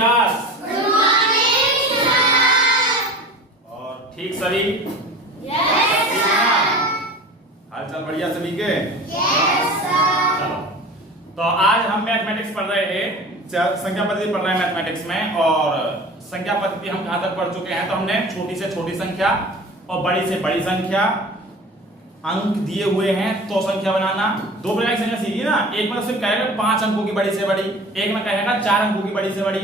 Class. Good morning sir. और ठीक सभी? Yes sir. हालचाल बढ़िया सभी के? Yes sir. चलो, तो आज हम मैथमेटिक्स पढ़ रहे हैं, संख्या पद्धति पढ़ रहे हैं मैथमेटिक्स में। और संख्या पद्धति हम कहां तक पढ़ चुके हैं? तो हमने छोटी से छोटी संख्या और बड़ी से बड़ी संख्या, अंक दिए हुए हैं तो संख्या बनाना। दो प्रकार की संख्या सीखी ना, एक में सिर्फ कहेगा 5 अंकों की बड़ी से बड़ी, एक में कहेगा 4 अंकों की बड़ी से बड़ी।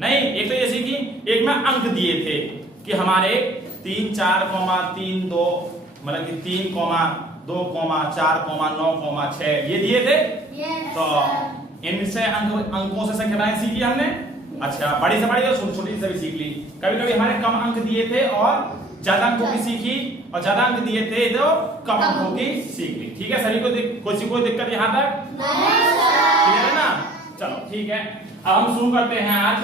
नहीं, एक तो ये सीखी, एक में अंक दिए थे कि हमारे 3, 4, 3, 2 मतलब कि 3, 2, 4, 9, 6 ये दिए थे। तो इनसे अंकों से संख्या बनानी सीखी हमने। अच्छा, बड़ी से बड़ी और छोटी छोटी से भी सीख ली। कभी कभी हमारे कम अंक दिए थे और ज्यादा अंकों की सीखी, और ज्यादा अंक दिए थे तो कम अंकों की सीख ली। ठीक है सभी को? कोई दिक्कत यहाँ तक? क्लियर है ना? चलो ठीक है, अब हम शुरू करते हैं। आज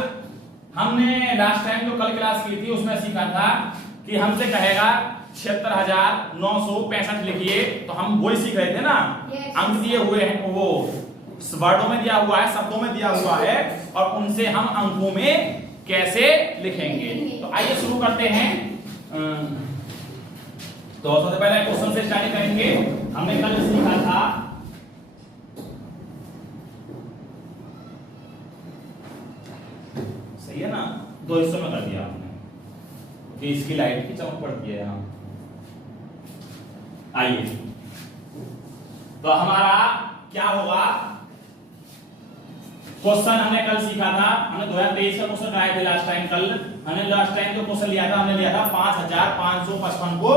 हमने लास्ट टाइम जो कल क्लास की थी उसमें सीखा था कि हमसे कहेगा 76,965 लिखिए, तो हम वही सीख रहे थे ना। अंक दिए हुए हैं, वो वर्डों में दिया हुआ है, शब्दों में दिया हुआ है, और उनसे हम अंकों में कैसे लिखेंगे। तो आइए शुरू करते हैं। तो सबसे पहले क्वेश्चन से स्टार्ट करेंगे। हमने कल सीखा था सही है ना, 2 हिस्सों में कर दिया हमने कि इसकी लाइट की चमक पड़ती है यहाँ। आइए, तो हमारा क्या होगा? क्वेश्चन हमने कल सीखा था, हमने 2023 का क्वेश्चन कराए थे लास्ट टाइम। कल हमने लास्ट टाइम जो क्वेश्चन लिया था, हमने लिया था 5555 को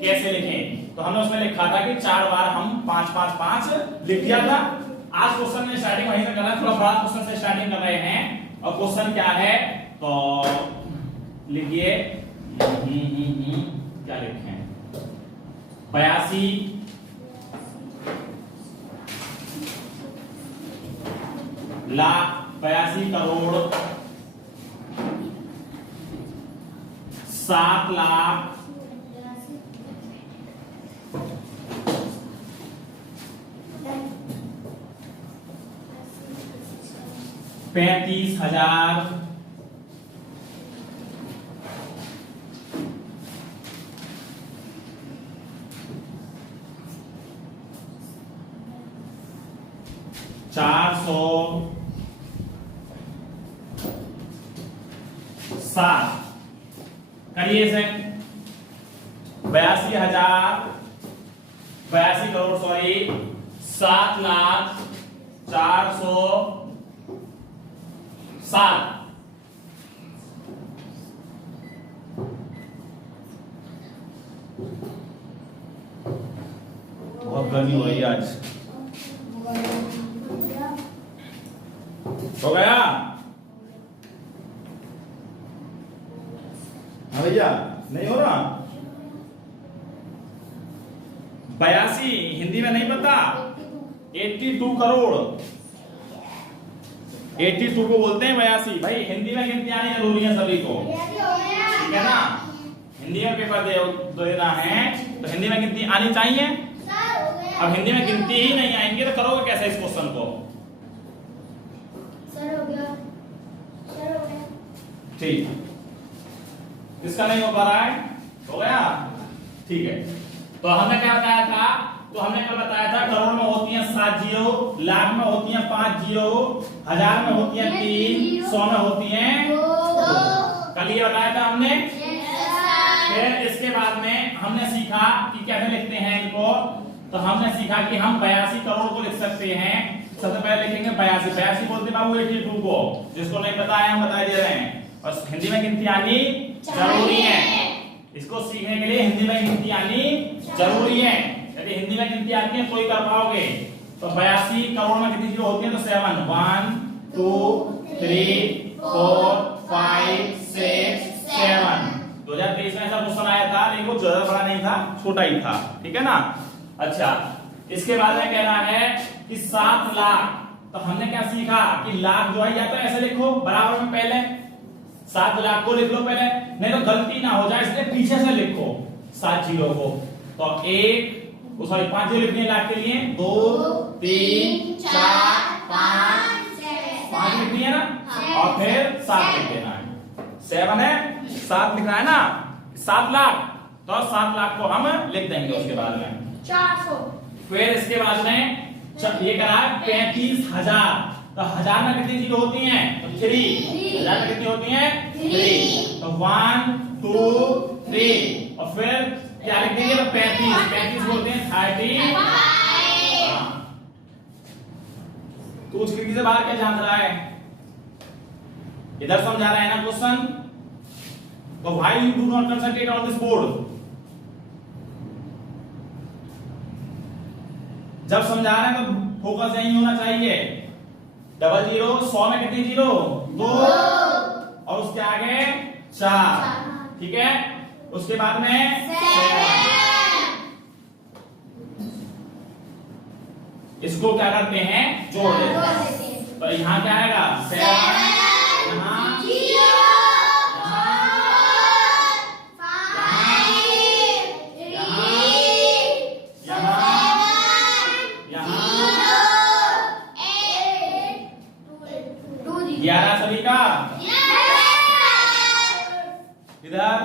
कैसे लिखें। तो हमने उसमें लिखा था कि 4 बार हम 5 5 5 लिख दिया था। आज क्वेश्चन में स्टार्टिंग वहीं से कर रहे हैं, थोड़ा बड़ा क्वेश्चन से स्टार्टिंग कर रहे हैं। और क्वेश्चन क्या है? तो लिखिए, क्या लिखें? 82 करोड़ 7 लाख 35,000 407 करिए इसे। 82 करोड़ 7,04,7। बहुत गर्मी हो रही है आज। हो गया? हाँ भैया, नहीं हो रहा? 82 हिंदी में नहीं पता? 82 करोड़ 82 को बोलते हैं 82। भाई हिंदी में गिनती आनी जरूरी है सभी को, ठीक है ना? हिंदी में पेपर देना है तो हिंदी में गिनती आनी चाहिए। अब हिंदी में गिनती ही नहीं आएंगे तो करोगे कैसे इस क्वेश्चन को? ठीक, किसका नहीं हो पा रहा है? हो गया? ठीक है, तो हमने क्या बताया था? तो हमने कल बताया था करोड़ में होती हैं 7 जीरो, लाख में होती हैं 5 जीरो, 1000 में होती हैं 3, 100 में होती हैं 2। कल ये बताया था हमने। फिर इसके बाद में हमने सीखा कि कैसे लिखते हैं इनको। तो हमने सीखा कि हम 82 करोड़ को लिख सकते हैं। सबसे पहले लिखेंगे 82 बोलते बाबू 82 को, जिसको नहीं पता है हम बता दे रहे हैं। और हिंदी में गिनती आनी जरूरी है, इसको सीखने के लिए हिंदी में गिनती आनी जरूरी है। यदि हिंदी में गिनती आती है तो ही कर पाओगे। तो 82 करोड़ में कितनी जीरो होती है? तो 7 1 2 3 4 5 6 7। 2023 में ऐसा क्वेश्चन आया था, लेकिन वो ज्यादा बड़ा नहीं था, छोटा ही था। ठीक है ना? अच्छा, इसके बाद में कहना है कि 7 लाख। तो हमने क्या सीखा कि लाख जो है या तो ऐसे लिखो बराबर में, पहले 7 लाख को लिख लो पहले, नहीं तो गलती ना हो जाए इसलिए पीछे से लिखो 7 जीरो को। तो 5 जीरो लिखने लाख के लिए 2 3 4 5 5 लिखनी है ना, और फिर 7 लिख देना है। 7 है, 7 लिखना है ना, 7 लाख, तो 7 लाख को हम लिख देंगे उसके बाद में 400। फिर इसके बाद में ये करा है 35,000, तो 1000 में कितनी जीरो होती हैं? तो 3। 1000 में कितनी होती हैं? 3। तो 1 2 3, और फिर क्या लिख देंगे? तो 35 बोलते हैं 30। तो उस खिड़की से बाहर क्या झांक रहा है? इधर समझा रहा है ना क्वेश्चन। तो why you do not concentrate on this board? जब समझा रहे हैं तो फोकस यही होना चाहिए। 00 100 में कितनी जीरो? 2, और उसके आगे 4, ठीक है। उसके बाद में 7। इसको क्या करते हैं? जोड़ देते हैं। तो यहाँ क्या आएगा? 7, यहाँ 11 सभी का इधर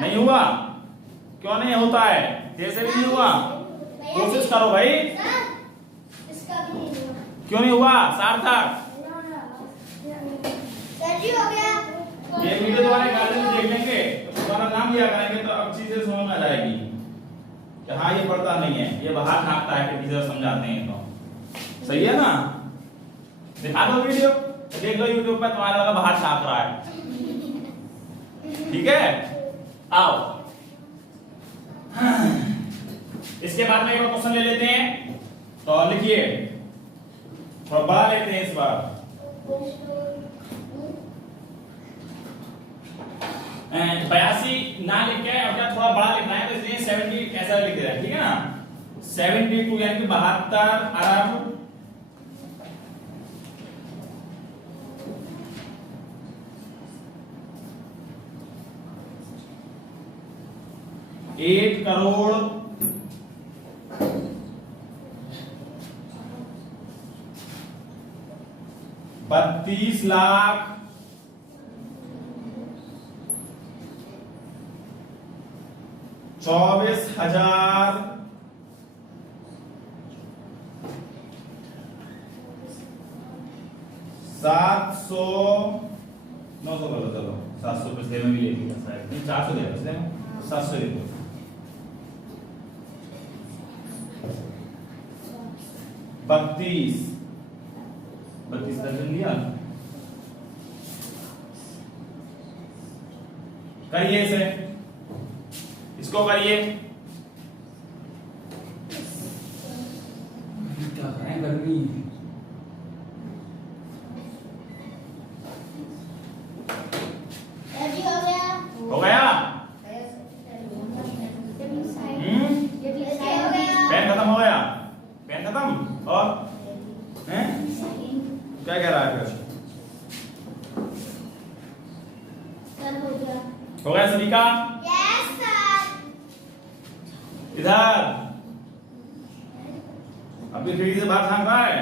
नहीं हुआ? क्यों नहीं होता है? जैसे भी नहीं हुआ, कोशिश करो भाई। क्यों नहीं हुआ सार्थक? ये वीडियो तुम्हारे गार्जियन देख लेंगे, तुम्हारा नाम लिया करेंगे, तो अब चीजें समझ में आ जाएगी कि हाँ ये पढ़ता नहीं है, ये बाहर भागता है, कि टीचर समझाते हैं। तो सही है ना? दिखा दो वीडियो, देख लो यूट्यूब पर, तुम्हारा लगा बाहर छाप रहा है। ठीक है, आओ। इसके बाद में एक और क्वेश्चन ले लेते हैं। तो लिखिए, थोड़ा बड़ा लेते हैं इस बार। 82 ना लिख के और क्या थोड़ा बड़ा लिखना है, तो इसलिए 70 ऐसा लिख दे रहा है, ठीक है ना। 72 यानी कि 72 अरब 1 करोड़ 32 लाख 24,000 700 900 कर लो, चलो 700 पिछले में भी ले लिया शायद, नहीं 400 दे पिछले में, 700 दे दो। 32 दर्जन लिया। करिए इसे, इसको करिए। क्या करें, गर्मी हो गया। पेन खत्म हो गया, पेन खत्म। और हैं क्या कह रहा है? फिर हो गया सभी का? Yes sir. इधर अभी खिड़की से बाहर झांक रहा है।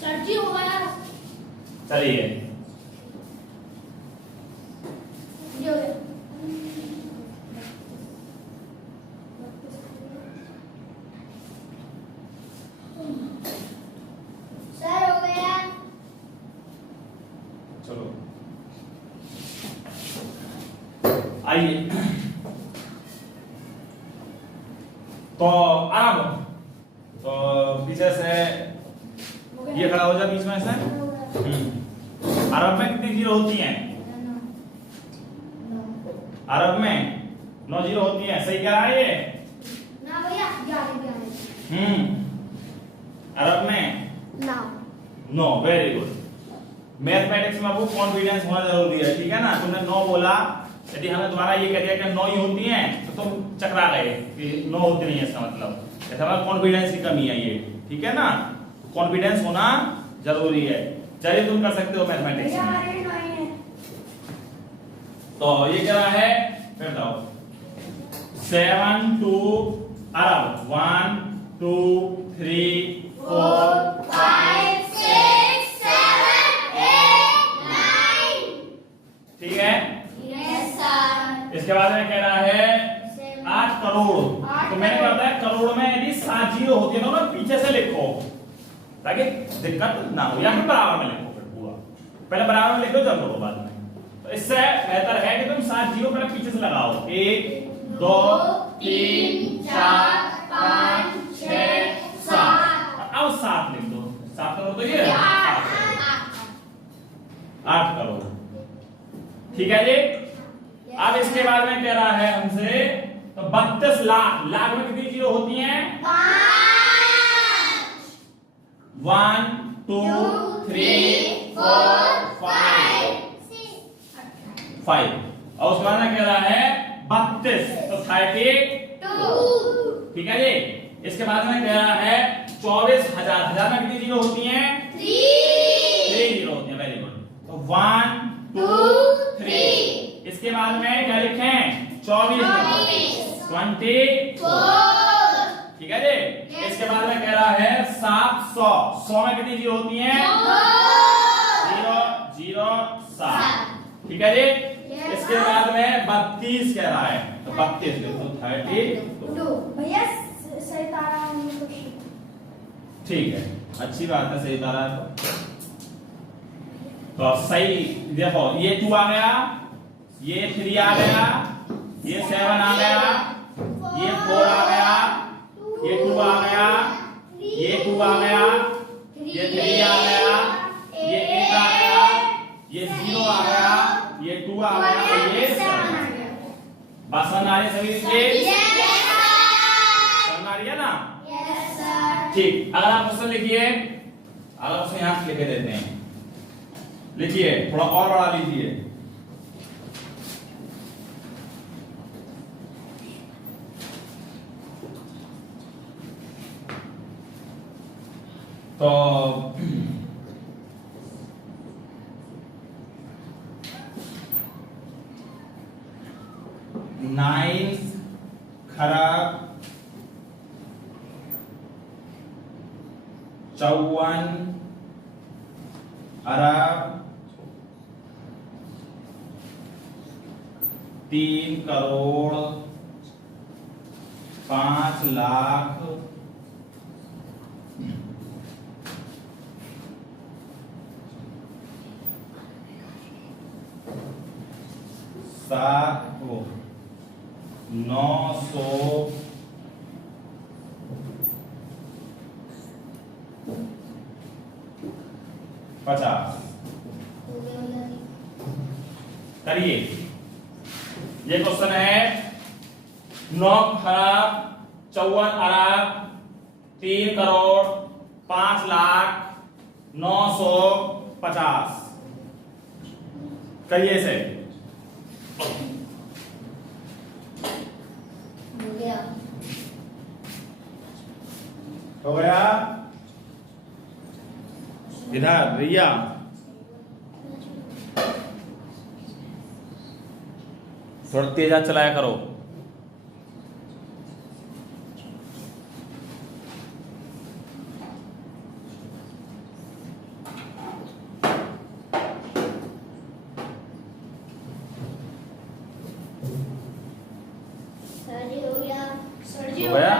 सर जी हो गया। चलिए, सर हो गया। चलो आइए। तो अब तो पीछे से ये खड़ा हो जा बीच में से। अरब में कितनी जीरो होती हैं? अरब में 9 जीरो होती हैं। सही कह रहा है ये? ना भैया 11 अरब में ना। 9। Very good. मैथमेटिक्स में आपको कॉन्फिडेंस होना जरूरी है, ठीक है ना। तुमने 9 बोला, यदि हमें दोबारा ये कह दिया कि 9 ही होती हैं, तो तुम चकरा गए कि 9 होती नहीं है, इसका मतलब ऐसा हमारा कॉन्फिडेंस की कमी है ये, ठीक है ना। कॉन्फिडेंस होना जरूरी है। चलिए तुम कर सकते हो मैथमेटिक्स में। तो ये क्या है, फिर बताओ। 7 2 अरब 1 2 3 4 5 6 7 8 9 ठीक है। Yes sir. इसके बाद में कह रहा है 8 करोड़। तो मैंने क्या होता है करोड़ में यदि 7 जीरो होती है तो ना पीछे से लिखो ताकि दिक्कत ना हो, या फिर बराबर में लिखो फिर पूरा, पहले बराबर में लिखो जब करो बाद में। तो इससे बेहतर है कि तुम 7 जीरो पहले पीछे से लगाओ, 1 2 3 4 5 6 7। अब 7 लिख दो, 7 करोड़ तो ये 8 करोड़, ठीक है जी। अब इसके बाद में कह रहा है हमसे तो 32 लाख, लाख में कितनी जीरो होती हैं? 1 2 3 4 5। और उसके बाद में कह रहा है 32 तो 32, ठीक है जी। इसके बाद में कह रहा है 24,000, हजार में कितनी जीरो होती हैं? 3 जीरो होती हैं, वेरी गुड। तो 1 2 3। इसके बाद में क्या लिखें? 24 24, ठीक है जी। इसके बाद में कह रहा है 700, 100 में कितनी जीरो होती हैं? 0 0 7, ठीक है जी। इसके बाद में 32 कह रहा है तो 32 लिखो 32, भैया सही तारा ठीक है, अच्छी बात है, सही तारा है तो सही। देखो ये 2 आ गया, ये 3 आ गया, ये 7 आ गया, ये 4 आ गया, ये 2 आ गया, ये 2 आ गया, ये 3 आ गया, ये 8 आ गया, ये 0 आ गया, ये 2 आ गया, ये 7 आ गया। बात समझ आ रही है सभी के? समझ आ रही है ना? ठीक। अगर आप क्वेश्चन लिखिए, अगर क्वेश्चन यहां से लिखे देते हैं, लिखिए थोड़ा और बड़ा लीजिए। तो 9 खराब 54 अरब 3 करोड़ 5 लाख 950 करिए। ये क्वेश्चन है 9 खराब 54 अरब 3 करोड़ 5 लाख 950, करिए इसे। हो गया? इधर रिया थोड़ा तेज हाथ चलाया करो। सर्जी हो गया?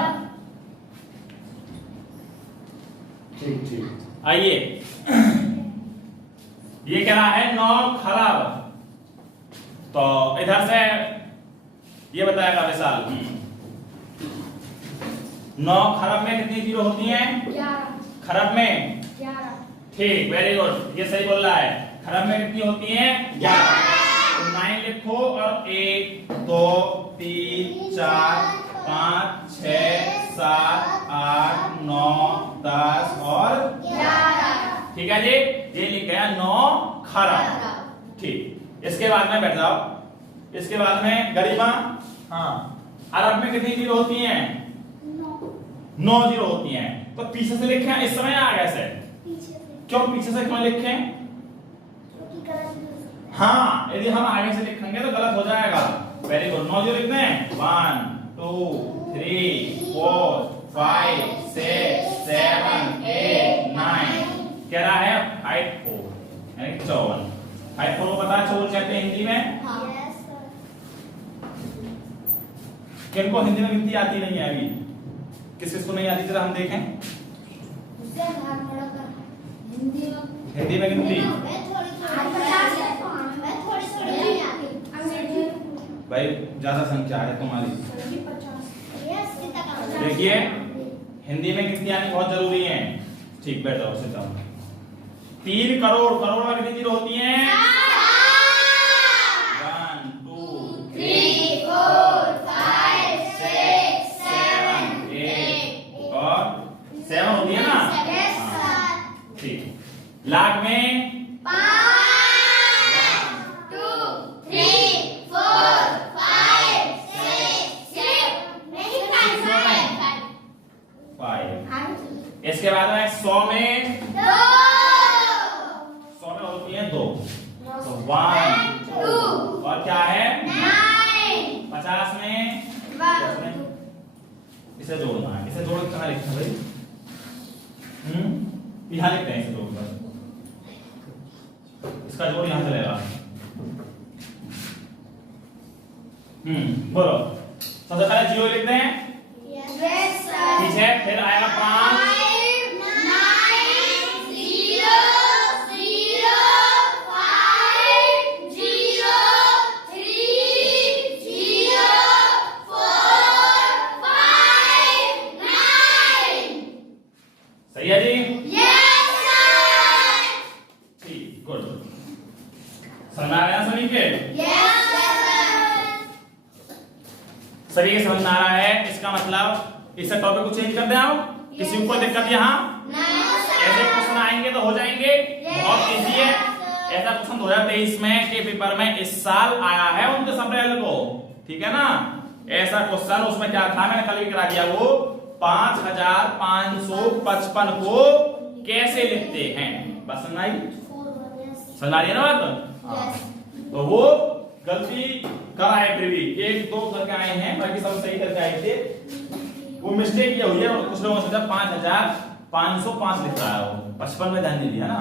ठीक ठीक। आइए ये कह रहा है 9 खराब, तो इधर से ये बताएगा विशाल 9 खरब में कितनी जीरो होती हैं? 11 खरब में 11। ठीक, वेरी गुड, ये सही बोल रहा है। खरब में कितनी होती हैं? 11। तो 9 लिखो और 1 2 3 4 5 6 7 8 9 10 और 11। ठीक है जी, ये लिख गया 9 खरब। ठीक, इसके बाद में बैठ जाओ। इसके बाद में गरीबा, हाँ, अरब में कितनी जीरो होती हैं? 9 जीरो होती हैं। तो पीछे से लिखें, इस समय आ गया से क्यों पीछे से क्यों लिखें? हाँ, यदि हम आगे से लिखेंगे तो गलत हो जाएगा। वेरी गुड, 9 जीरो लिखते हैं 1 2 3 4 5 6 7 8 9 कह रहा है 5 4 यानी 54। 5 4 को पता है चौवन कहते हैं हिंदी में। Yes, sir. किनको हिंदी में गिनती आती नहीं है अभी? किस किस को नहीं आती जरा हम देखें। उससे भाग थोड़ा कर हिंदी में गिनती मैं थोड़ी नहीं आती भाई ज्यादा संख्या है तुम्हारी। 50। यस कितना कम देखिए हिंदी में गिनती आनी बहुत जरूरी है। ठीक बैठ जाओ सिद्ध 3 करोड़ करोड़ में कितनी जीरो होती हैं? 1 2 3 4 5 6 7 8 और 7 होती है ना? Yes, हाँ, sir. ठीक। लाख में 5 2 3 4 5 6 7 नहीं 5। इसके बाद में 100 में 2 होती है 2 तो 1 2 और क्या है 50 में इसे जोड़ना है। इसे जोड़ के कहां लिखना है भाई? यहाँ लिखते हैं इसे जोड़कर। इसका जोड़ यहाँ चलेगा। बोलो सबसे पहले 0 लिखते हैं। ठीक है फिर आएगा 5 सही है जी? ठीक गुड। समझ आ रहा है सभी के? सभी के समझ में आ रहा है? इसका मतलब इससे टॉपिक को चेंज कर दें आप। किसी को दिक्कत यहाँ? ऐसे क्वेश्चन आएंगे तो हो जाएंगे। बहुत इजी है। ऐसा क्वेश्चन 2023 में के पेपर में इस साल आया है 29 अप्रैल को। ठीक है ना? ऐसा क्वेश्चन उसमें क्या था मैंने कल भी करा दिया। वो 5555 को कैसे लिखते हैं? बस समझ आई? समझ आ रही है ना बात? तो वो गलती कर आए फिर भी 1 2 करके आए हैं, बाकी सब सही करके आए थे। वो मिस्टेक ये हुई है कुछ लोगों ने सोचा 5505 लिख रहा है वो 55 में ध्यान नहीं दिया ना।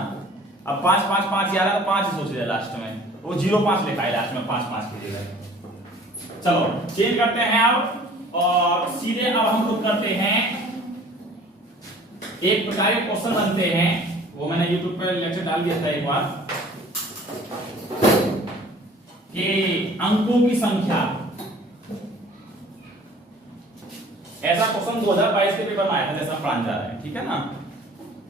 अब 5 5 5 यार 5 ही सोच लिया लास्ट में, वो 05 लिखा है लास्ट में 5 5 की जगह। चलो चेंज करते हैं अब और सीधे अब हम लोग करते हैं एक प्रकार के क्वेश्चन बनते हैं। वो मैंने YouTube पे लेक्चर डाल दिया था एक बार कि अंकों की संख्या। ऐसा क्वेश्चन 2022 के पेपर में आया था जैसा पढ़ाने जा रहे हैं। ठीक है ना?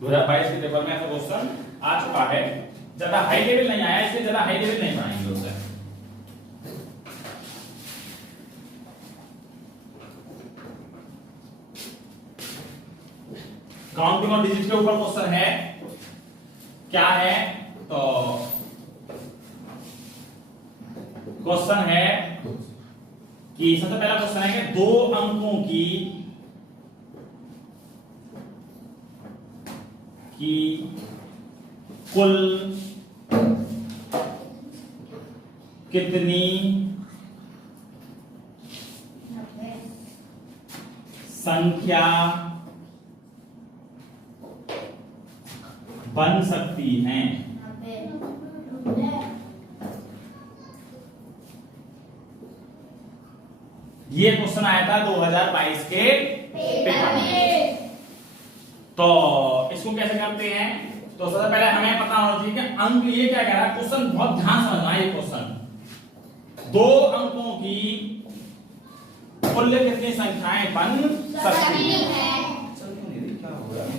2022 के पेपर में ऐसा क्वेश्चन आ चुका है। ज्यादा हाई लेवल नहीं आया, इसलिए ज्यादा हाई लेवल नहीं बनाएंगे उसे। काउंटिंग और डिजिट के ऊपर क्वेश्चन है। क्या है? तो क्वेश्चन है कि सबसे पहला क्वेश्चन है कि 2 अंकों की कुल कितनी संख्या बन सकती हैं? ये क्वेश्चन आया था 2022 के पेपर में। तो इसको कैसे करते हैं? तो सबसे पहले हमें पता होना चाहिए कि अंक ये क्या कह रहा है। क्वेश्चन बहुत ध्यान समझना है। ये क्वेश्चन 2 अंकों की कुल कितनी संख्याएं बन सकती हैं? क्या हो रहा है?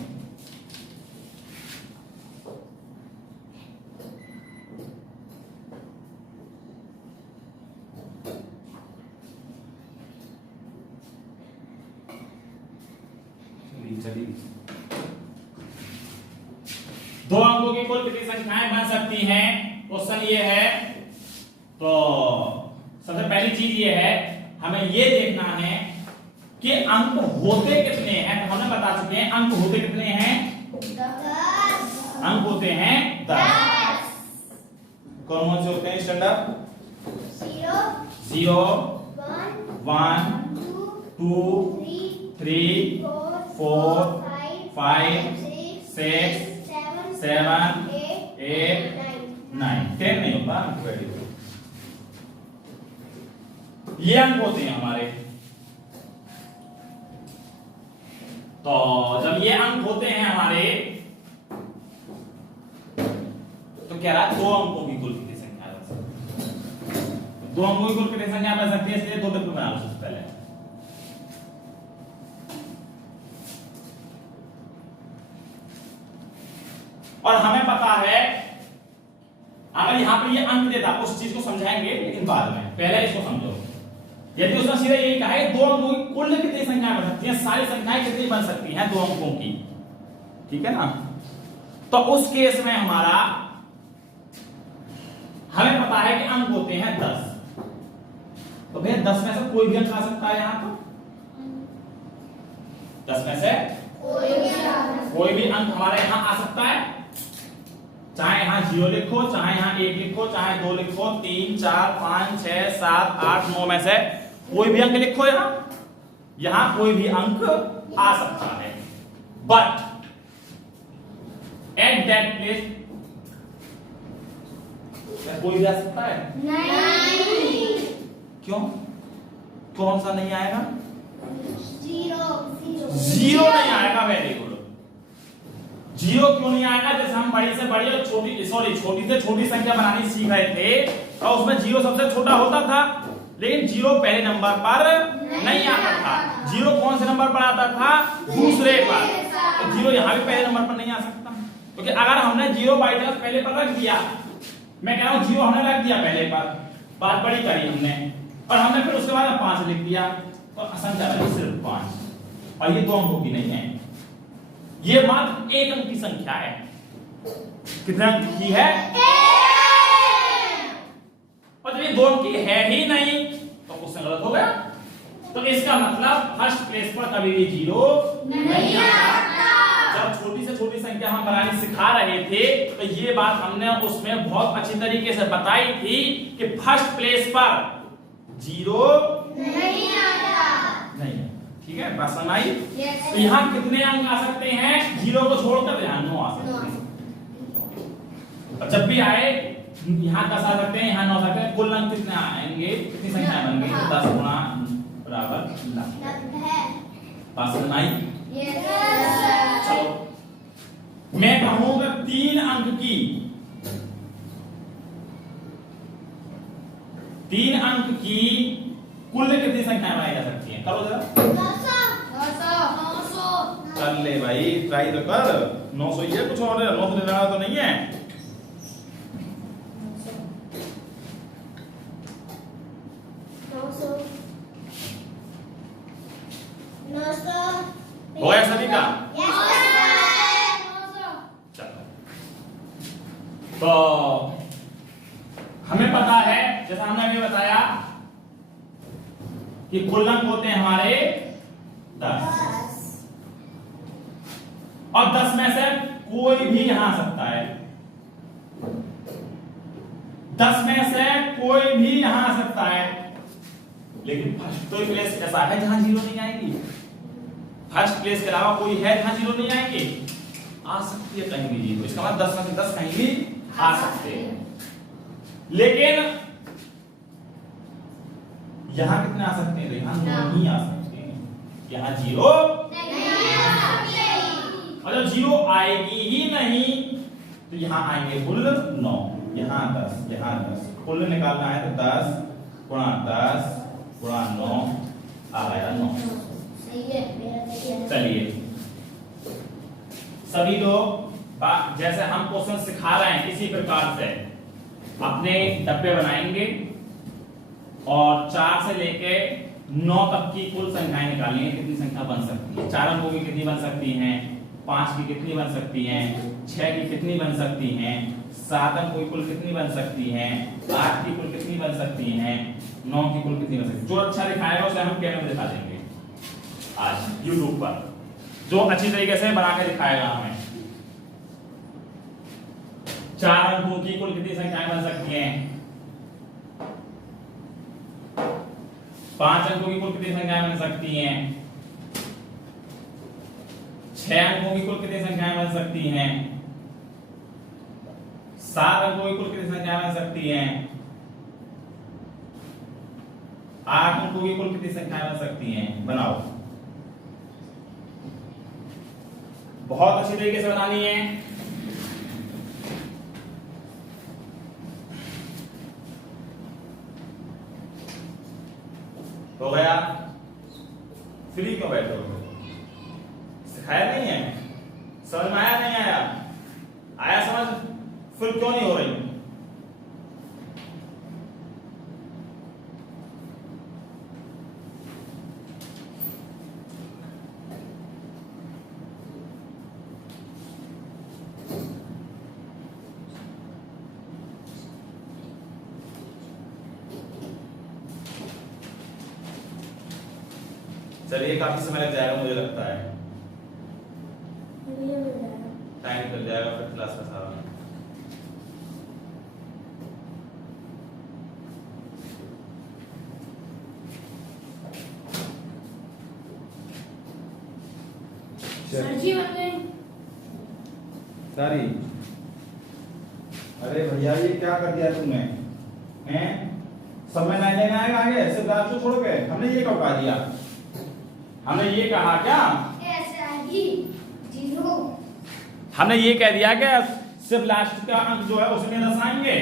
चलिए 2 अंकों की कुल कितनी संख्याएं बन सकती हैं? क्वेश्चन ये है। तो सबसे पहली चीज ये है हमें ये देखना है कि अंक होते कितने हैं। तो हमने बता चुके हैं अंक होते कितने हैं? 10 अंक होते हैं 10। कौन से होते हैं स्टैंडर्ड? 0 0 1 1 2 2 3 4 5 6 7 8 9 10 नहीं होगा। Very good. ये अंक होते हैं हमारे। तो जब ये अंक होते हैं हमारे तो क्या रहा, दो अंकों की कुल कितनी संख्या बन सकती है? दो अंकों की कुल कितनी संख्या बन सकती है, इसलिए दो डिफरेंट बना लो सबसे पहले। और हमें पता है अगर यहां पर ये अंक देता उस चीज को समझाएंगे लेकिन बाद में, पहले इसको समझो। यदि उसने सीधे यही कहा है दो अंकों की कुल कितनी संख्या बन सकती है, सारी संख्याएं कितनी बन सकती हैं दो अंकों की, ठीक है ना। तो उस केस में हमारा हमें पता है कि अंक होते हैं 10। तो भैया 10 में से कोई भी अंक आ सकता है यहां पर, 10 में से कोई भी अंक हमारे यहां आ सकता है, चाहे यहां 0 लिखो, चाहे यहां 1 लिखो, चाहे 2 लिखो, 3 4 5 6 7 8 9 में से कोई भी अंक लिखो। यहां कोई भी अंक आ सकता है, बट एट दैट प्लेस कोई भी आ सकता है नहीं। क्यों? कौन सा नहीं आएगा? 0 नहीं आएगा। Very good. 0 क्यों नहीं आएगा? जैसे हम बड़ी से बड़ी और छोटी छोटी से छोटी संख्या बनानी सीख रहे थे और उसमें 0 सबसे छोटा होता था, लेकिन 0 पहले नंबर पर नहीं आता था। 0 कौन से नंबर पर आता था? दूसरे पर। तो 0 यहां भी पहले नंबर पर नहीं आ सकता, क्योंकि अगर हमने 0 बाई चांस पहले पर रख दिया, मैं कह रहा हूं 0 हमने रख दिया पहले पर, बात बड़ी करी हमने, और हमने फिर उसके बाद 5 लिख दिया, तो संख्या बनी सिर्फ 5, और ये दो अंकों की नहीं है, ये मात्र एक अंक की संख्या है। कितने अंक की है? और जब ये दो अंक की है ही नहीं तो क्वेश्चन गलत हो गया। तो इसका मतलब फर्स्ट प्लेस पर कभी भी 0 नहीं आता। जब छोटी से छोटी संख्या हम बनानी सिखा रहे थे तो ये बात हमने उसमें बहुत अच्छी तरीके से बताई थी कि फर्स्ट प्लेस पर 0 नहीं आता। नहीं, ठीक है, बात समझ आई? तो यहाँ कितने अंक आ सकते हैं? 0 को छोड़कर यहाँ 9 आ सकते हैं। और जब भी आए यहाँ 10 आ सकते हैं, यहाँ 9 आ सकते हैं। कुल अंक कितने आएंगे, कितनी संख्या बनेंगी? 10 गुणा बराबर 90। बात समझ आई? चलो मैं कहूंगा 3 अंक की 3 अंक की कुल कितनी संख्याएं बनाई जा सकती हैं? करो जरा, कर ले भाई, ट्राई तो कर। 900 ही है, कुछ और 999 तो नहीं है। हो गया सभी का? तो हमें पता है, जैसा हमने अभी बताया कि कुल अंक होते हैं हमारे 10, और 10 में से कोई भी यहां आ सकता है। 10 में से कोई भी यहां आ सकता है, लेकिन फर्स्ट तो प्लेस ऐसा है जहां 0 नहीं आएगी। फर्स्ट प्लेस के अलावा कोई है जहां 0 नहीं आएंगे? आ सकती है कहीं भी 0, इसका मतलब 10 में से 10 कहीं भी आ सकते हैं। लेकिन यहां कितने आ सकते हैं? यहां नहीं आ सकते हैं, यहां 0 और जब 0 आएगी ही नहीं तो यहां आएंगे कुल 9, यहां 10, यहां 10। कुल निकालना है तो 10 गुणा 10 गुणा 9 आ गया 9। चलिए सभी लोग जैसे हम क्वेश्चन सिखा रहे हैं इसी प्रकार से अपने डब्बे बनाएंगे और 4 से लेके 9 तक की कुल संख्याएं निकालेंगे। कितनी संख्या बन सकती है? 4 अंकों की कितनी बन सकती हैं? 5 की कितनी बन सकती हैं? 6 की कितनी बन सकती हैं? 7 अंकों की कुल कितनी बन सकती हैं? 8 की कुल कितनी बन सकती हैं? 9 की कुल कितनी बन सकती है? जो अच्छा दिखाएगा उसे हम कैमरे में दिखा देंगे आज यूट्यूब पर, जो अच्छी तरीके से बना के दिखाएगा हमें। 4 अंकों की कुल कितनी संख्याएं बन सकती हैं? 5 अंकों की कुल कितनी संख्याएं बन सकती हैं? 6 अंकों की कुल कितनी संख्याएं बन सकती हैं? 7 अंकों की कुल कितनी संख्याएं बन सकती हैं? 8 अंकों की कुल कितनी संख्याएं बन सकती हैं? बनाओ। बहुत अच्छी तरीके से बनानी है। हो गया? फ्री क्यों बैठे हो? सिखाया नहीं है? समझ में आया नहीं आया? आया समझ? फिर क्यों नहीं हो रही? चलिए काफी समय लग जाएगा मुझे लगता है। टाइम निकल जाएगा फिर क्लास का सारा। सारी अरे भैया ये क्या कर दिया तुमने? हैं? समय नहीं लेना आएगा आगे सिर्फ रात को छोड़ के। हमने ये कब कहा दिया? हमने ये कहा क्या? हमने ये कह दिया कि सिर्फ लास्ट का अंक जो है उसमें दर्शाएंगे,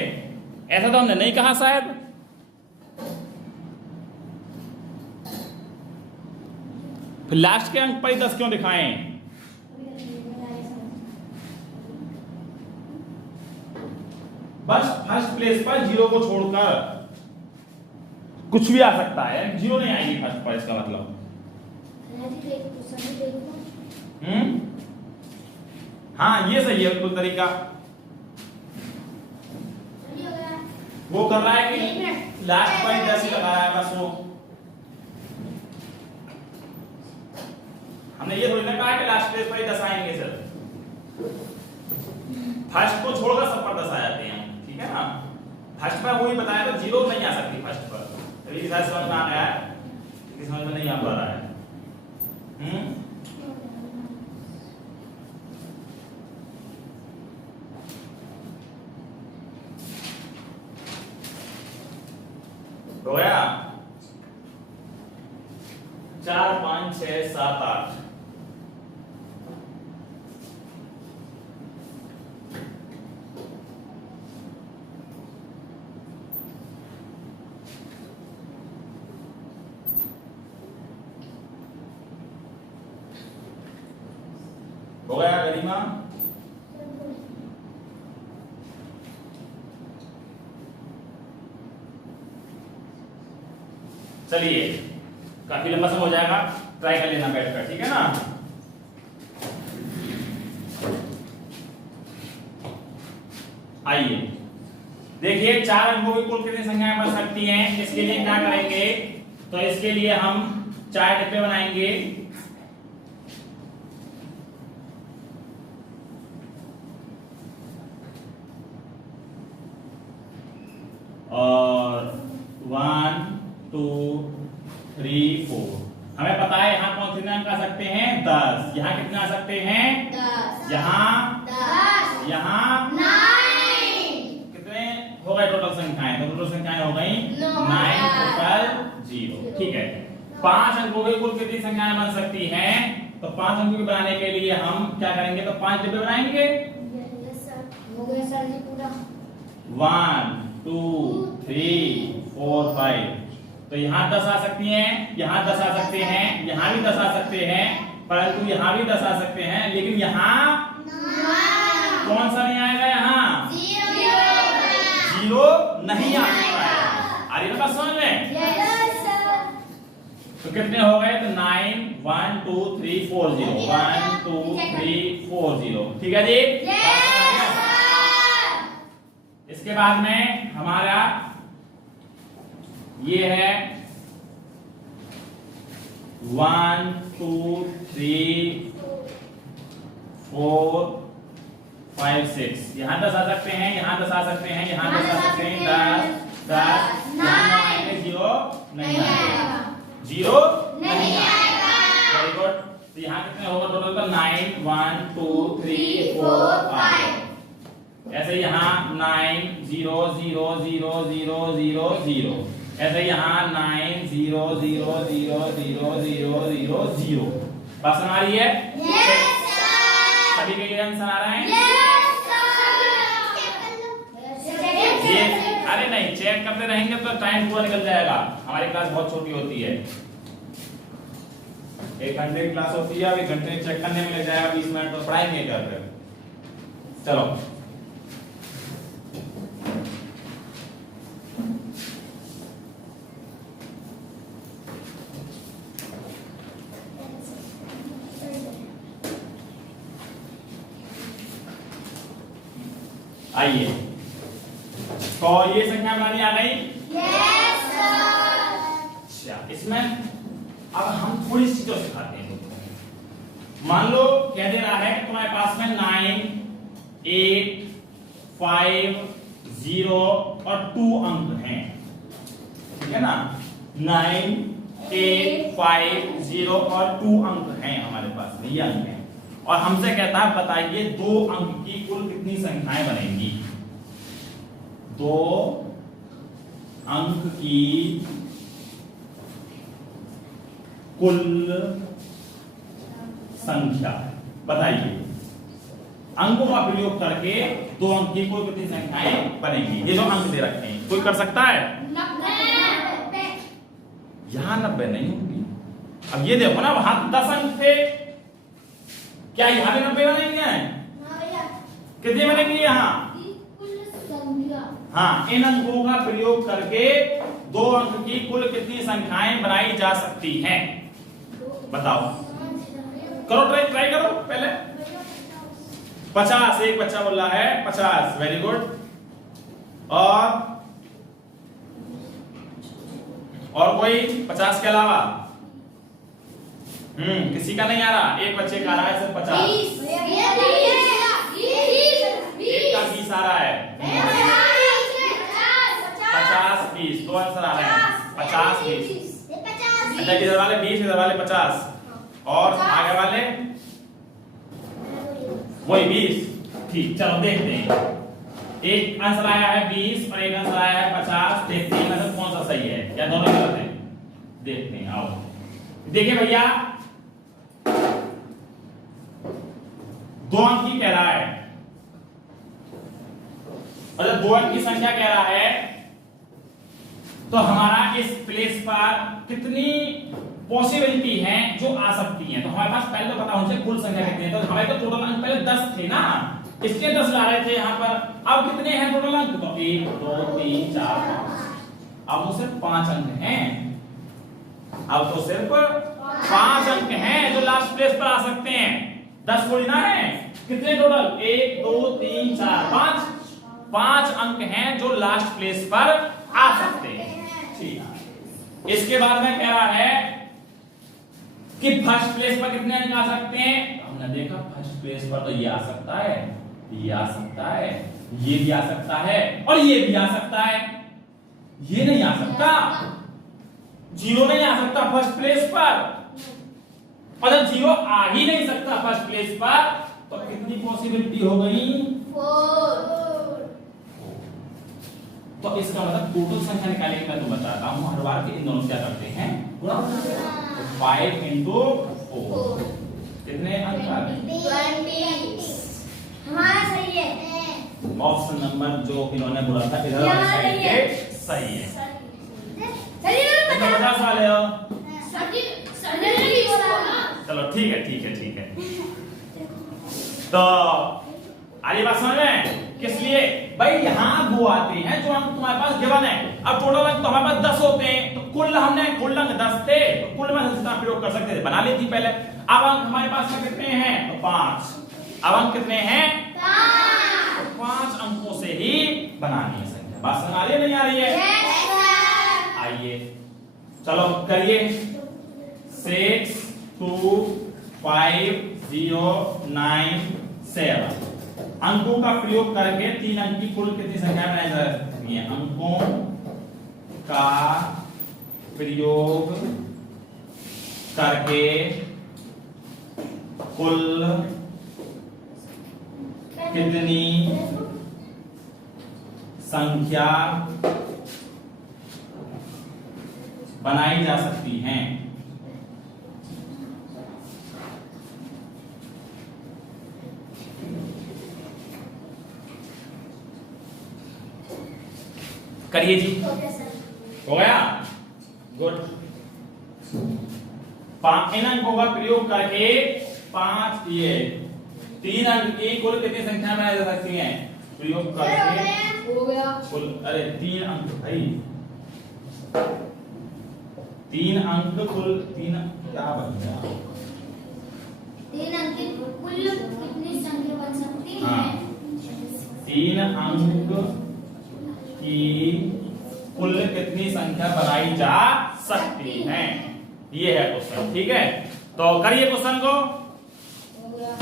ऐसा तो हमने नहीं कहा शायद। फिर लास्ट के अंक पर ही 10 क्यों दिखाएं? बस फर्स्ट प्लेस पर 0 को छोड़कर कुछ भी आ सकता है, 0 नहीं आएगी फर्स्ट पर, इसका मतलब। हाँ ये सही है बिल्कुल तरीका। वो कर रहा है कि लास्ट पर 10 ही लगा रहा है बस वो। हमने ये थोड़ी ना कहा कि लास्ट प्लेस पर ही 10 आएंगे सर। फर्स्ट को छोड़कर सब पर 10 आ जाते हैं, ठीक है ना। फर्स्ट पर वही बताया तो 0 नहीं आ सकती फर्स्ट पर। अभी शायद समझ में आ गया है, समझ में नहीं आ पा रहा है। हो गया? 4 5 6 7 8। हो गया गरिमा? चलिए काफी लंबा समय हो जाएगा, ट्राई कर लेना बैठकर, ठीक है ना। आइए देखिए 4 अंकों की कुल कितनी संख्याएं बन सकती हैं। इसके लिए क्या करेंगे? तो इसके लिए हम 4 डिब्बे बनाएंगे। और 1 2 3 4 हमें पता है यहाँ कौन कितने अंक आ सकते हैं? 10। यहाँ कितने आ सकते हैं? 10। यहाँ 10। यहाँ 9। कितने हो गए टोटल संख्याएं? तो टोटल संख्याएं हो गई 9 टोटल 0, ठीक है। 5 अंकों की कुल कितनी संख्याएं बन सकती हैं? तो 5 अंकों की बनाने के लिए हम क्या करेंगे? तो 5 डिब्बे बनाएंगे। हो गया सर जी पूरा। 1 2 3 4 5। तो यहाँ 10 आ सकती हैं, यहाँ 10 आ सकते हैं, यहाँ भी 10 आ सकते हैं, परंतु यहाँ भी 10 आ सकते हैं, लेकिन यहाँ कौन सा नहीं आएगा? यहाँ 0 नहीं आ सकता है। आ रही है बात समझ में? तो कितने हो गए? तो 9 1 2 3 4 0 1 2 3 4 0, ठीक है जी। इसके बाद में हमारा ये है 1 2 3 4 5 6। यहाँ 10 आ सकते हैं, यहाँ 10 आ सकते हैं, यहाँ 10 आ सकते हैं, 10 10 यहाँ आएंगे, 0 नहीं आएगा। जीरो नहीं आएगा। Very good. तो यहाँ कितने होगा टोटल का 9 1 2 3 4 5। ऐसे यहाँ 9 0 0 0 0 0 0। ऐसे यहाँ 9 0 0 0 0 0 0 0। बात समझ आ रही है? Yes sir. सभी के आंसर आ रहे हैं? Yes sir. ये अरे नहीं, चेक करते रहेंगे तो टाइम पूरा निकल जाएगा। हमारी क्लास बहुत छोटी होती है, 1 घंटे की क्लास होती है। अब 1 घंटे चेक करने में लग जाएगा 20 मिनट, तो पढ़ाएंगे कर कर। चलो आइए, तो ये संख्या बनानी आ गई। Yes sir. अच्छा, इसमें अब हम थोड़ी सी चीजें सिखाते हैं। मान लो कह दे रहा है कि तुम्हारे पास में 9 8 5 0 और 2 अंक हैं, ठीक है ना। 9 8 5 0 और 2 अंक हैं हमारे पास में, ये अंक हैं। और हमसे कहता है बताइए 2 अंक की कुल कितनी संख्याएं बनेंगी। 2 अंक की कुल संख्या बताइए। अंकों का प्रयोग करके 2 अंक की कुल कितनी संख्याएं बनेंगी। ये जो अंक दे रखे हैं, कोई कर सकता है? 90। यहां 90 नहीं होगी। अब ये देखो ना, वहां 10 अंक थे, क्या यहां भी 90 बनेंगे? कितने बनेंगे यहाँ? हाँ, इन अंकों का प्रयोग करके 2 अंक की कुल कितनी संख्याएं बनाई जा सकती हैं, बताओ। करो, ट्राई करो पहले। 50, एक बच्चा बोल रहा है 50, वेरी गुड। और कोई 50 के अलावा? किसी का नहीं आ रहा, एक बच्चे का आ रहा है सिर्फ 50। एक का 20 आ रहा है। 50 20, 2 आंसर आ रहे हैं। 50 20। अच्छा, इधर वाले 20, इधर वाले 50, और आगे वाले वही 20। ठीक, चलो देखते हैं। एक आंसर आया है 20 और एक आंसर आया है 50। देखते हैं मतलब कौन सा सही है या दोनों गलत है। देखते हैं, आओ देखिए भैया, 2 अंक की कह रहा है, और जब 2 अंक की संख्या कह रहा है तो हमारा इस प्लेस पर कितनी पॉसिबिलिटी है जो आ सकती है। तो हमारे पास पहले तो पता होना चाहिए कुल संख्या कितनी है। तो हमारे तो टोटल अंक पहले 10 थे ना, इसके 10 ला रहे थे यहाँ पर। अब कितने हैं टोटल अंक? तो 1 2 3 4 5। अब तो सिर्फ 5 अंक हैं। अब तो सिर्फ 5 अंक हैं जो लास्ट प्लेस पर आ सकते हैं। 10 थोड़ी ना है। कितने टोटल? 1 2 3 4 5। 5 अंक हैं जो लास्ट प्लेस पर आ सकते हैं। ठीक, इसके बाद में कह रहा है कि फर्स्ट प्लेस पर कितने अंक आ सकते हैं। हमने देखा फर्स्ट प्लेस पर तो ये आ सकता है, ये आ सकता है, ये भी आ सकता है, और ये भी आ सकता है। ये नहीं आ सकता, 0 नहीं आ सकता फर्स्ट प्लेस पर। और जब 0 आ ही नहीं सकता फर्स्ट प्लेस पर, तो कितनी पॉसिबिलिटी हो गई? 4। तो इसका मतलब टोटल संख्या निकालने के मैं तो बताता हूं। हर बार के इन दोनों क्या करते हैं, गुणा। 5 into 4 कितने अंक आ गए? 20। हमारा सही है। ऑप्शन नंबर जो इन्होंने बोला था इधर वाली साइड के सही है। कितने 50 वाले हो? चलो ठीक है, ठीक है, ठीक है। तो आगे बात समझ में? किस लिए भाई यहाँ वो आते हैं जो अंक तुम्हारे पास गिवन है। अब टोटल अंक तो हमारे पास 10 होते हैं, तो कुल हमने कुल अंक 10 थे, तो कुल में जितना प्रयोग कर सकते थे बना लेती पहले। अब अंक हमारे पास में कितने हैं? तो 5। अब अंक कितने हैं? 5। तो 5 अंकों से ही बनानी है संख्या। बात समझ आ रही है नहीं आ रही है? आइए चलो करिए। 6 2 5 0 9 7। अंकों का प्रयोग करके 3 अंक की कुल कितनी संख्या बनाई जा सकती है? अंकों का प्रयोग करके कुल कितनी संख्या बनाई जा सकती हैं। करिए जी, हो गया, गुड। इन अंकों का प्रयोग करके 3 अंक की कुल कितनी संख्या बनाई जा सकती है। प्रयोग करके हो गया कुल, अरे 3 अंक भाई, 3 अंक कुल 3 क्या बन गया, 3 अंक की कुल कितनी संख्या बन सकती है। हाँ। 3 अंक की कुल कितनी संख्या बनाई जा सकती है, ये है क्वेश्चन। ठीक है, तो करिए क्वेश्चन को। हो गया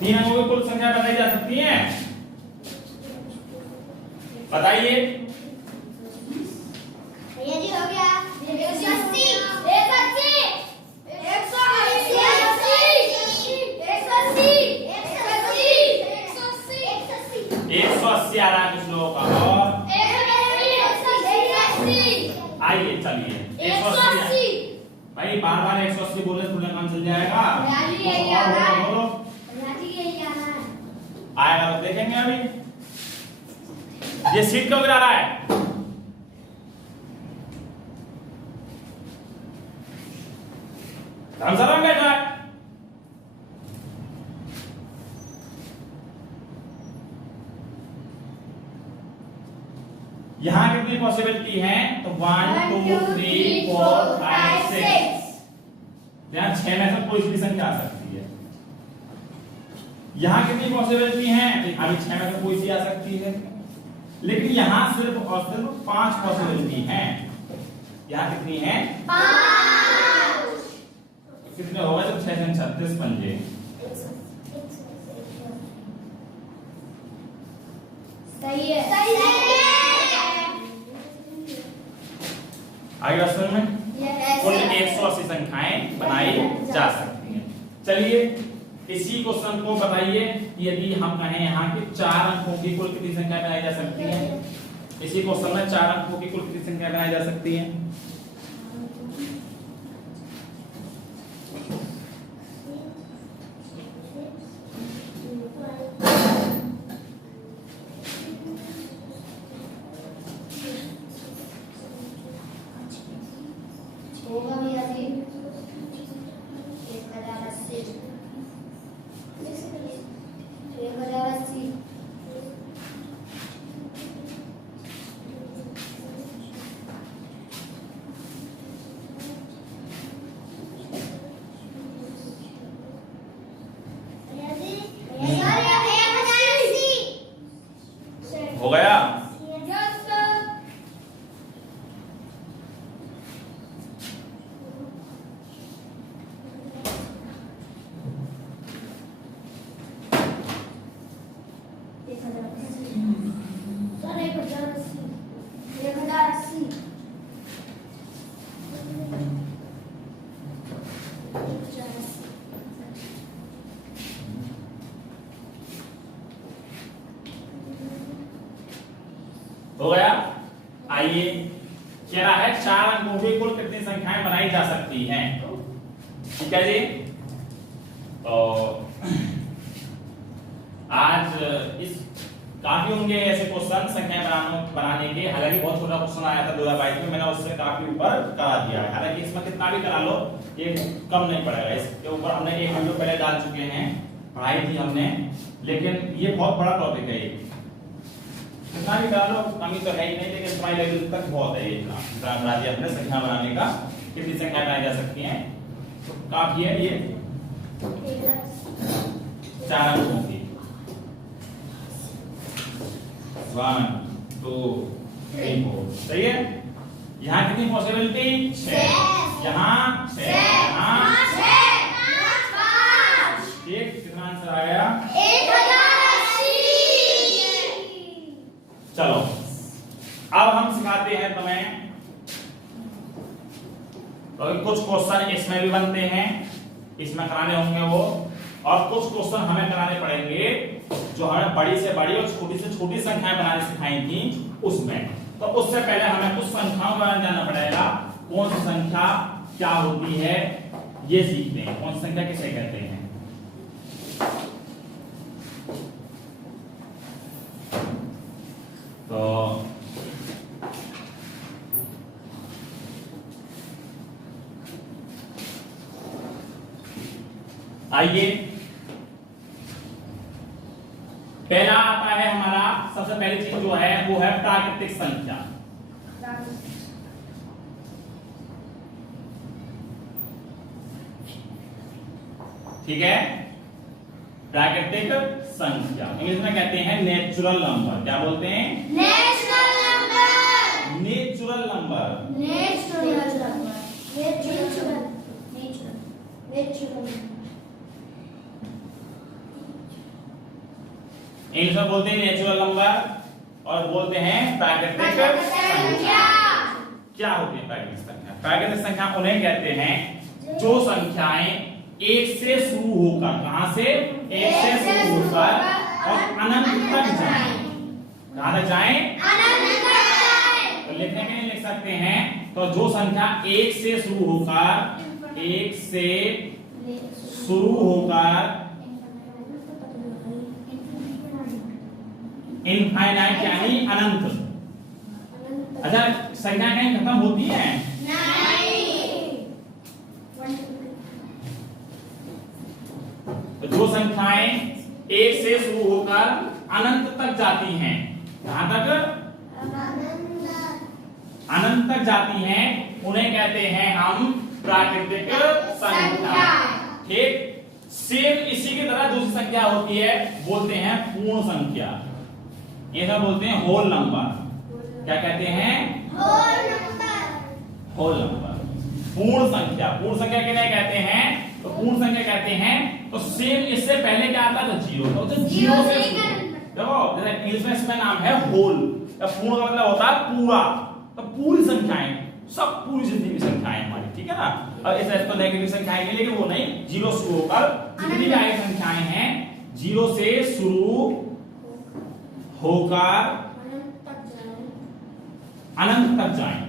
3 अंकों की कुल संख्या बताई जा सकती है, बताइए। भैया जी हो गया 180 180 आ रहा है कुछ लोगों का, और आइए चलिए 180। भाई बार बार 180 बोले थोड़ा काम चल जाएगा, बोलो आएगा तो देखेंगे। अभी ये सीट क्यों गिरा रहा है, धर्मशाला में बैठा है। यहां कितनी पॉसिबिलिटी है, तो 1 2 3 4 5 6, यहां 6 में से कोई भी संख्या आ सकती है। यहां कितनी पॉसिबिलिटी है, अभी 6 में से कोई सी आ सकती है, लेकिन यहां सिर्फ और सिर्फ 5 पॉसिबिलिटी है। यहां कितनी है, 5। कितने हो गए, तो 6 से 36 पंजे। सही है, सही है। आगे क्वेश्चन में कुल 180 संख्याएं बनाई जा सकती हैं। चलिए इसी क्वेश्चन को बताइए कि यदि हम कहें यहाँ के 4 अंकों की कुल कितनी संख्या बनाई जा सकती है। इसी क्वेश्चन में 4 अंकों की कुल कितनी संख्या बनाई जा सकती है। होगा भैया जी 1080 1080 हो गया, हो गया। आइए कह रहा है 4 अंकों की कुल कितनी संख्याएं बनाई जा सकती हैं। ठीक है जी, तो आज इस काफी होंगे ऐसे क्वेश्चन संख्याएं बनाने के। हालांकि बहुत छोटा क्वेश्चन आया था 2022 में, मैंने उससे काफी ऊपर करा दिया है। हालांकि इसमें कितना भी करा लो ये कम नहीं पड़ेगा। इसके ऊपर हमने एक वीडियो पहले डाल चुके हैं, पढ़ाई थी हमने, लेकिन ये बहुत बड़ा टॉपिक है। कितना भी करा लो कमी तो है ही नहीं, लेकिन तुम्हारी लेवल तक बहुत है। इतना बना दिया हमने संख्या बनाने का, कितनी संख्या बनाई जा सकती है, तो काफी है ये 4 अंकों की। 1 2 3 4 सही है। यहाँ कितनी पॉसिबिलिटी, 6, यहाँ 6, यहाँ 5। ठीक, कितना आंसर आ गया, 1080। चलो अब हम सिखाते हैं तुम्हें, तो क्योंकि कुछ क्वेश्चन इसमें भी बनते हैं, इसमें कराने होंगे वो, और कुछ क्वेश्चन हमें कराने पड़ेंगे जो हमें बड़ी से बड़ी और छोटी से छोटी संख्याएं बनानी सिखाई थी उसमें। तो उससे पहले हमें कुछ संख्याओं के बारे में जानना पड़ेगा, कौन सी संख्या क्या होती है ये सीखते हैं, कौन सी संख्या किसे कहते हैं। तो आइए, पहला आता है हमारा, सबसे पहली चीज जो है वो है प्राकृतिक संख्या। ठीक है, प्राकृतिक संख्या इंग्लिश में कहते हैं नेचुरल नंबर। क्या बोलते हैं? Natural number. Natural number. Natural number. Natural English में बोलते हैं नेचुरल नंबर और बोलते हैं प्राकृतिक संख्या। क्या होती है प्राकृतिक संख्या? प्राकृतिक संख्या उन्हें कहते हैं जो संख्याएं एक से शुरू होकर, कहां से? एक से शुरू होकर और अनंत तक जाएं। कहां तक जाएं? अनंत तक जाएं। तो लिखने में लिख सकते हैं, तो जो संख्या एक से शुरू होकर, एक से शुरू होकर इनफाइनाइट यानी अनंत। अच्छा, संख्या कहीं खत्म होती है? नहीं। तो जो संख्याएं एक से शुरू होकर अनंत तक जाती हैं, कहां तक? अनंत तक जाती हैं, उन्हें कहते हैं हम प्राकृतिक संख्या। ठीक, सेम इसी की तरह दूसरी संख्या होती है, बोलते हैं पूर्ण संख्या। ये सब बोलते हैं होल नंबर। क्या कहते हैं? Whole number. होल नंबर, पूर्ण संख्या। पूर्ण संख्या किन्हें कहते हैं? तो पूर्ण संख्या कहते हैं, तो सेम इससे पहले क्या आता था? जीरो। तो जीरो से देखो, जैसे इंग्लिश में इसमें नाम है होल, या पूर्ण का मतलब होता है पूरा। तो पूरी संख्याएं, सब पूरी जितनी भी संख्याएं हमारी, ठीक है ना। और इस तो नेगेटिव संख्याएं के लिए वो नहीं, जीरो शुरू होकर जितनी भी आई संख्याएं हैं, जीरो से शुरू होकर अनंत तक जाएं।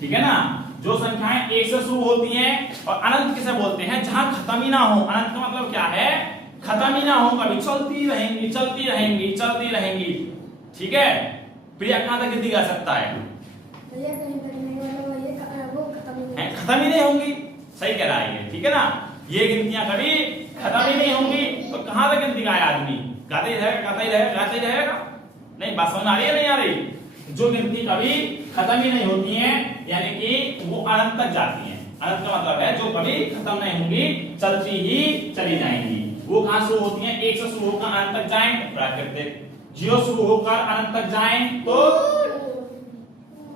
ठीक है ना। जो संख्याएं एक से शुरू होती हैं और अनंत किसे बोलते हैं? जहां खत्म ही ना हो। अनंत का मतलब क्या है? खत्म ही ना हो, कभी चलती रहेंगी, चलती रहेंगी, चलती रहेंगी। ठीक है, प्रिया कहां तक गिनती गा सकता है? खत्म ही नहीं होंगी। सही कह रहा है ये, ठीक है ना। ये गिनतियां कभी खत्म ही नहीं होंगी, तो कहां तक गिनती गाए आदमी? गाते ही रहेगा, गाता ही रहेगा, गाता ही रहेगा। नहीं, बात समझ आ रही है नहीं आ रही? जो गिनती कभी खत्म ही नहीं होती है, यानी कि वो अनंत तक जाती है। अनंत का मतलब है जो कभी खत्म नहीं होंगी, चलती ही चली जाएंगी। वो कहां शुरू होती हैं? एक से शुरू होकर अनंत तक जाएं तो प्राकृतिक, जीरो शुरू होकर अनंत तक जाएं तो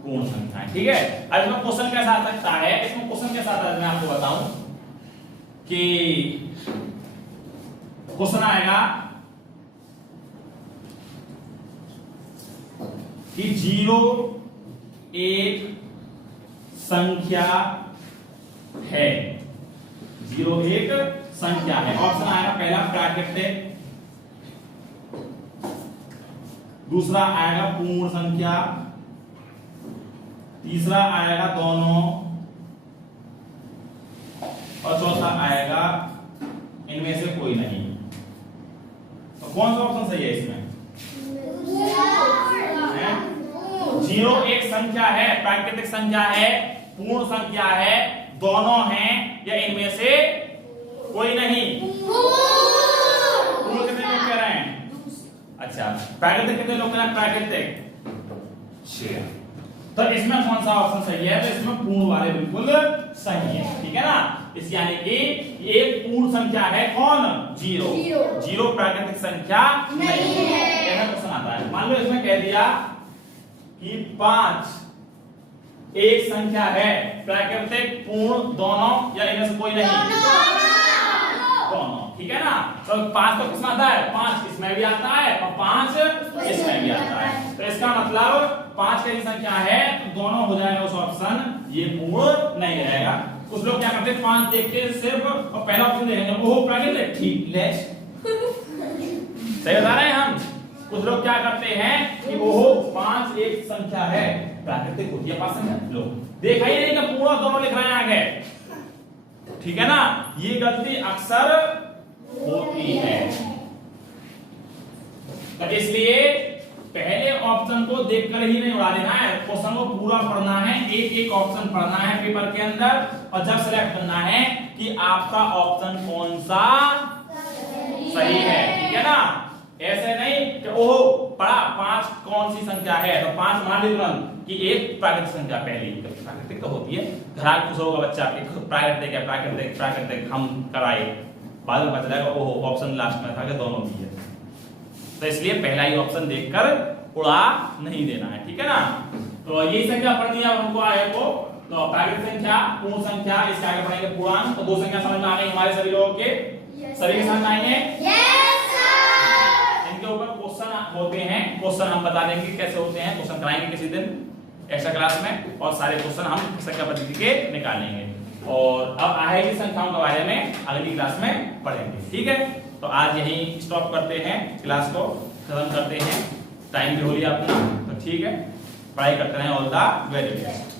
पूर्ण संख्याएं। ठीक है, अब इसमें क्वेश्चन कैसा आ सकता है? इसमें क्वेश्चन कैसा आता है मैं आपको बताऊं कि क्वेश्चन आएगा कि जीरो एक संख्या है। जीरो एक संख्या है। ऑप्शन आएगा पहला प्राकृतिक, दूसरा आएगा पूर्ण संख्या, तीसरा आएगा दोनों, और चौथा आएगा इनमें से कोई नहीं। तो कौन सा ऑप्शन सही है इसमें? जीरो एक संख्या है, प्राकृतिक संख्या है, पूर्ण संख्या है, दोनों हैं, या इनमें से कोई नहीं? पूर्ण कितने लोग कह रहे हैं? अच्छा, प्राकृतिक कितने लोग कह रहे हैं? प्राकृतिक 6। तो इसमें कौन सा ऑप्शन सही है? तो इसमें पूर्ण वाले बिल्कुल सही है। ठीक है ना। इस यानी कि एक पूर्ण संख्या है, कौन? जीरो। जीरो प्राकृतिक संख्या नहीं है। ऐसा क्वेश्चन आता है। मान लो इसमें कह दिया कि 5 एक संख्या है, प्राकृतिक, पूर्ण, दोनों, या इनमें से कोई नहीं? दोनों। ठीक ठीक है ना। तो 5 तो किसमें आता है, 5 इसमें भी आता है और 5 इसमें भी आता है। तो इसका मतलब 5 कैसी संख्या है तो दोनों हो जाएगा उस ऑप्शन, ये पूर्ण नहीं रहेगा। कुछ लोग क्या करते हैं 5 देख के सिर्फ और पहला ऑप्शन देखेंगे वो प्राकृतिक, ठीक ले सही बता रहे हैं हम। कुछ लोग क्या करते हैं कि वो 5 एक संख्या है, प्राकृतिक होती है 5 संख्या, लो देखा ही नहीं कि पूर्ण दोनों लिख रहे हैं आगे, ठीक है ना। ये गलती अक्सर होती है। तो इसलिए पहले ऑप्शन को देखकर ही नहीं उड़ा देना है, क्वेश्चन को पूरा पढ़ना है, एक एक ऑप्शन पढ़ना है पेपर के अंदर और जब सेलेक्ट करना है कि आपका ऑप्शन कौन सा सही है, ठीक है ना। ऐसे नहीं कि ओहो पढ़ा 5 कौन सी संख्या है तो 5 मान ली तुरंत कि एक प्राकृतिक संख्या पहली, प्राकृतिक तो होती है, घर खुश होगा बच्चा कि प्राकृतिक है, प्राकृतिक प्राकृतिक हम कराए, बाद में पता चलेगा ओहो ऑप्शन लास्ट में था कि दोनों भी है। तो इसलिए पहला ही ऑप्शन देखकर उड़ा नहीं देना है, ठीक है ना। तो यही संख्या पढ़ दिया हमको आगे को, तो प्राकृतिक संख्या, पूर्ण संख्या, इसके आगे पढ़ेंगे पूर्णांक। तो 2 संख्या समझ में आ गई हमारे सभी लोगों के, सभी के समझ में आएंगे। इनके ऊपर क्वेश्चन होते हैं, क्वेश्चन हम बता देंगे कैसे होते हैं, क्वेश्चन कराएंगे किसी दिन एक्स्ट्रा क्लास में और सारे क्वेश्चन हम संख्या पद्धति के निकालेंगे। और अब आएगी संख्याओं के बारे में अगली क्लास में पढ़ेंगे, ठीक है। तो आज यही स्टॉप करते हैं, क्लास को खत्म करते हैं, टाइम भी हो लिया अपना, तो ठीक है, पढ़ाई करते रहें। All the very best.